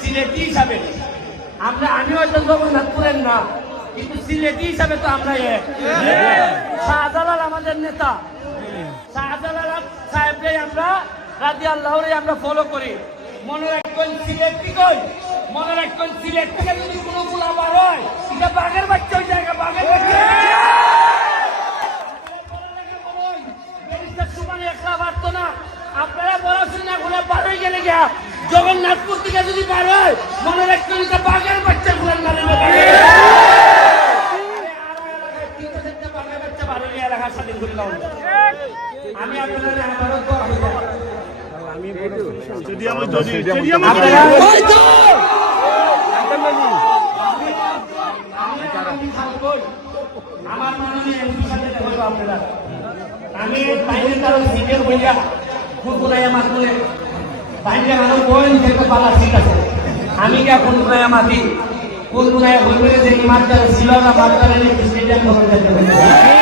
সিলেট হিসাবে। আমরা আমি হয়তো জগন্নাথপুরের না, কিন্তু সিলেটি হিসাবে তো আমরা শাহজালাল আমাদের নেতা। শাহজালাল সাহেবকে আমরা, রাজি আল্লাহরে আমরা ফলো করি। মনে রাখবেন সিলেট কই? মনে রাখবেন সিলেট থেকে যদি কোনো গুলা বার হয় বার হয়ে গেলে গিয়া জগন্নাথপুর থেকে যদি বার হয় মনে রাখবেন এটা বাঘের বাচ্চা ঘুরেন না আমি আপনাদের আবারও তো আমার মাননীয় এমপির সাথে আপনারা। আমি বাইরে কারও সিটের বইয়া ফুলকুলাইয়া মাছ বলে আমি কে গুণায় মাতি ফুলকুলাইয়া বলবে যে মাছটা ছিল না মাছটা স্টেডিয়াম করে যেতে